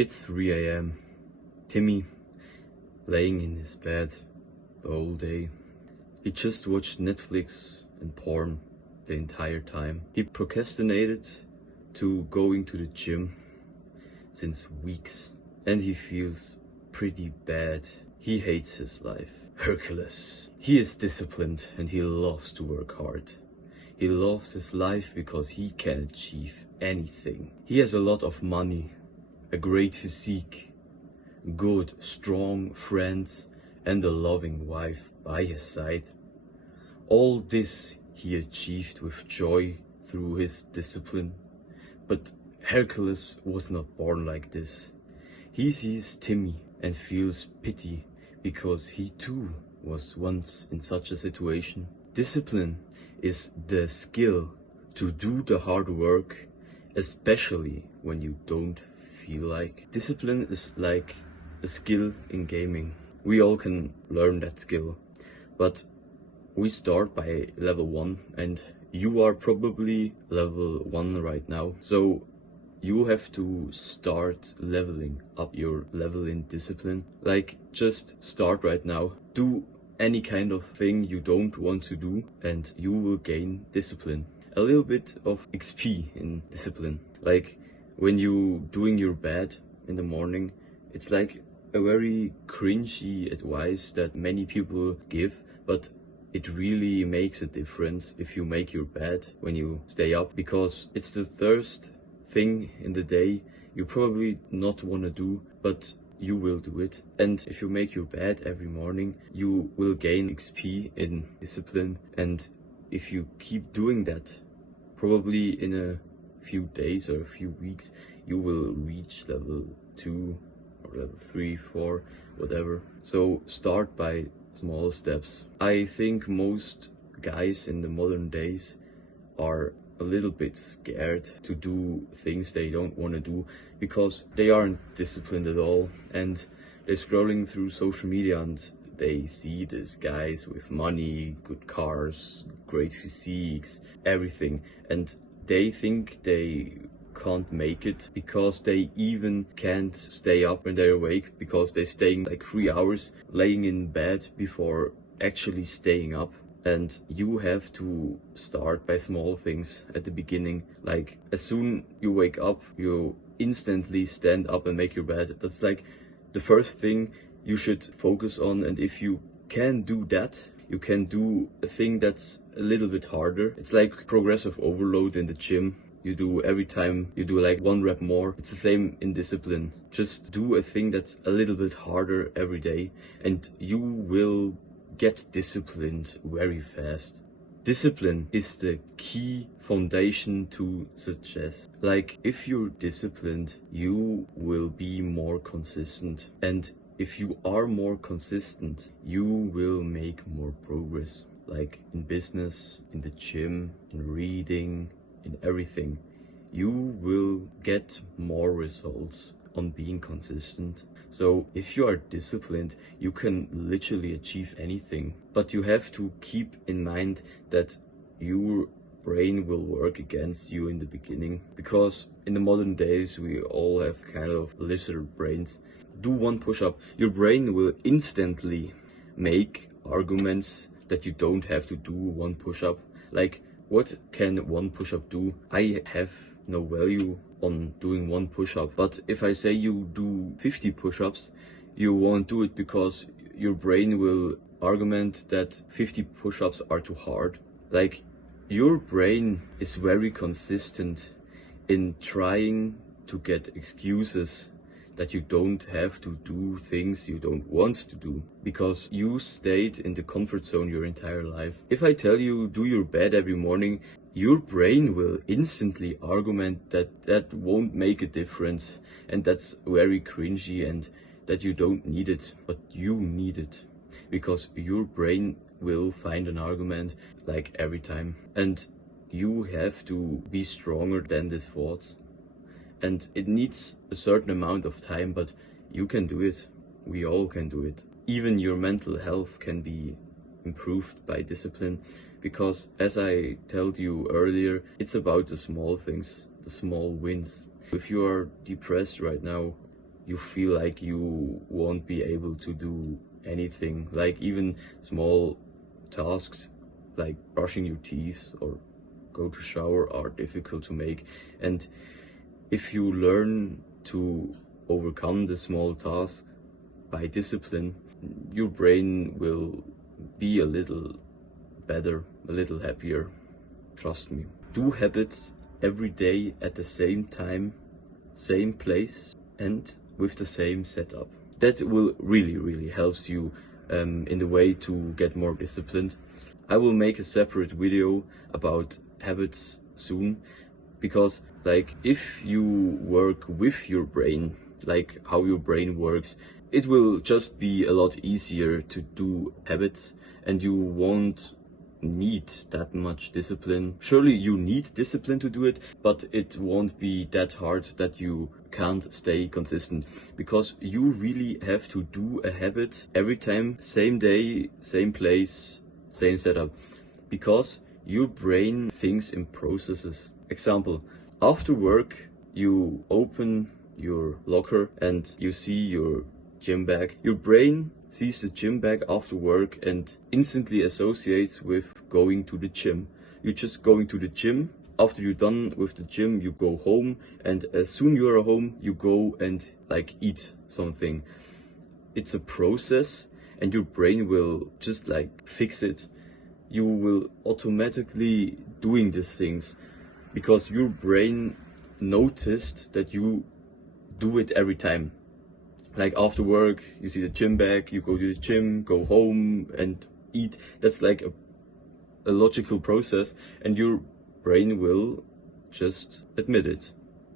It's 3 a.m. Timmy, laying in his bed the whole day. He just watched Netflix and porn the entire time. He procrastinated to going to the gym since weeks, and he feels pretty bad. He hates his life. Hercules. He is disciplined and he loves to work hard. He loves his life because he can achieve anything. He has a lot of money, a great physique, good, strong friends, and a loving wife by his side. All this he achieved with joy through his discipline. But Hercules was not born like this. He sees Timmy and feels pity because he too was once in such a situation. Discipline is the skill to do the hard work, especially when you don't feel like. Discipline is like a skill in gaming. We all can learn that skill, but we start by level 1 and you are probably level 1 right now. So you have to start leveling up your level in discipline. Like, just start right now. Do any kind of thing you don't want to do and you will gain discipline. A little bit of XP in discipline. Like when you doing your bed in the morning, it's like a very cringy advice that many people give, but it really makes a difference if you make your bed when you stay up, because it's the first thing in the day you probably not want to do, but you will do it. And if you make your bed every morning, you will gain XP in discipline. And if you keep doing that, probably in a few days or a few weeks, you will reach level 2 or level 3, 4, whatever. So start by small steps. I think most guys in the modern days are a little bit scared to do things they don't want to do because they aren't disciplined at all, and they're scrolling through social media and they see these guys with money, good cars, great physiques, everything, and they think they can't make it because they even can't stay up when they're awake, because they're staying like 3 hours laying in bed before actually staying up. And you have to start by small things at the beginning. Like as soon you wake up, you instantly stand up and make your bed. That's like the first thing you should focus on. And if you can do that, you can do a thing that's a little bit harder. It's like progressive overload in the gym. You do every time you do like 1 rep more. It's the same in discipline. Just do a thing that's a little bit harder every day and you will get disciplined very fast. Discipline is the key foundation to success. Like if you're disciplined, you will be more consistent. And if you are more consistent, you will make more progress. Like in business, in the gym, in reading, in everything. You will get more results on being consistent. So if you are disciplined, you can literally achieve anything, but you have to keep in mind that your brain will work against you in the beginning, because in the modern days we all have kind of lizard brains. Do 1 push-up, your brain will instantly make arguments that you don't have to do 1 push-up. Like, what can 1 push-up do? I have no value on doing 1 push-up, but if I say you do 50 push-ups, you won't do it because your brain will argument that 50 push-ups are too hard. Like, your brain is very consistent in trying to get excuses that you don't have to do things you don't want to do, because you stayed in the comfort zone your entire life. If I tell you do your bed every morning, your brain will instantly argument that that won't make a difference and that's very cringy and that you don't need it, but you need it, because your brain will find an argument like every time, and you have to be stronger than these thoughts. And it needs a certain amount of time, but you can do it. We all can do it. Even your mental health can be improved by discipline, because as I told you earlier, it's about the small things, the small wins. If you are depressed right now, you feel like you won't be able to do anything. Like even small tasks like brushing your teeth or go to shower are difficult to make. And if you learn to overcome the small tasks by discipline, your brain will be a little better, a little happier. Trust me. Do habits every day at the same time, same place, and with the same setup. That will really helps you in the way to get more disciplined. I will make a separate video about habits soon, because like if you work with your brain, like how your brain works, it will just be a lot easier to do habits, and you won't need that much discipline. Surely you need discipline to do it, but it won't be that hard that you can't stay consistent, because you really have to do a habit every time, same day, same place, same setup, because your brain thinks in processes. Example, after work you open your locker and you see your gym bag. Your brain sees the gym bag after work and instantly associates with going to the gym. You're just going to the gym. After you're done with the gym, you go home, and as soon you are home, you go and like eat something. It's a process, and your brain will just like fix it. You will automatically doing these things because your brain noticed that you do it every time. Like after work, you see the gym bag, you go to the gym, go home and eat. That's like a logical process, and your brain will just admit it.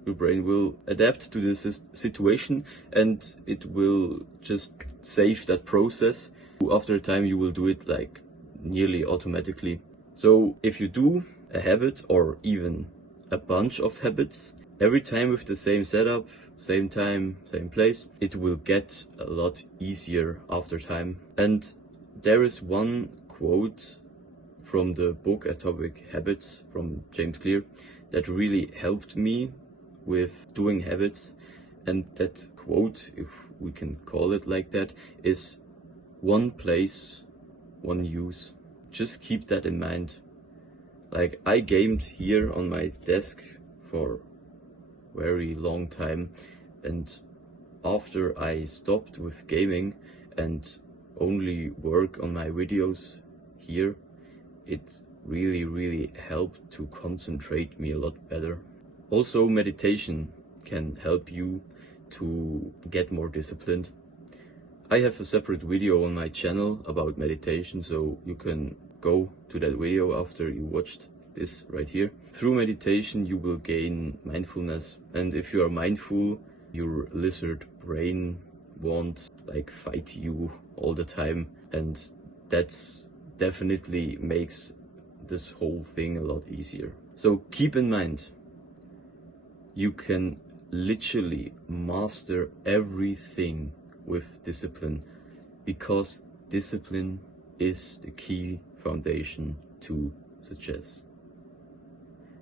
Your brain will adapt to this situation, and it will just save that process. After a time, you will do it like nearly automatically. So if you do a habit or even a bunch of habits every time with the same setup, same time, same place, it will get a lot easier after time. And there is one quote from the book Atomic Habits from James Clear that really helped me with doing habits. And that quote, if we can call it like that, is one place, one use. Just keep that in mind. Like I gamed here on my desk for very long time, and after I stopped with gaming and only work on my videos here, it really helped to concentrate me a lot better. Also, meditation can help you to get more disciplined. I have a separate video on my channel about meditation, so you can go to that video after you watched this right here. Through meditation you will gain mindfulness, and if you are mindful, your lizard brain won't like fight you all the time, and that's definitely makes this whole thing a lot easier. So keep in mind, you can literally master everything with discipline, because discipline is the key foundation to success.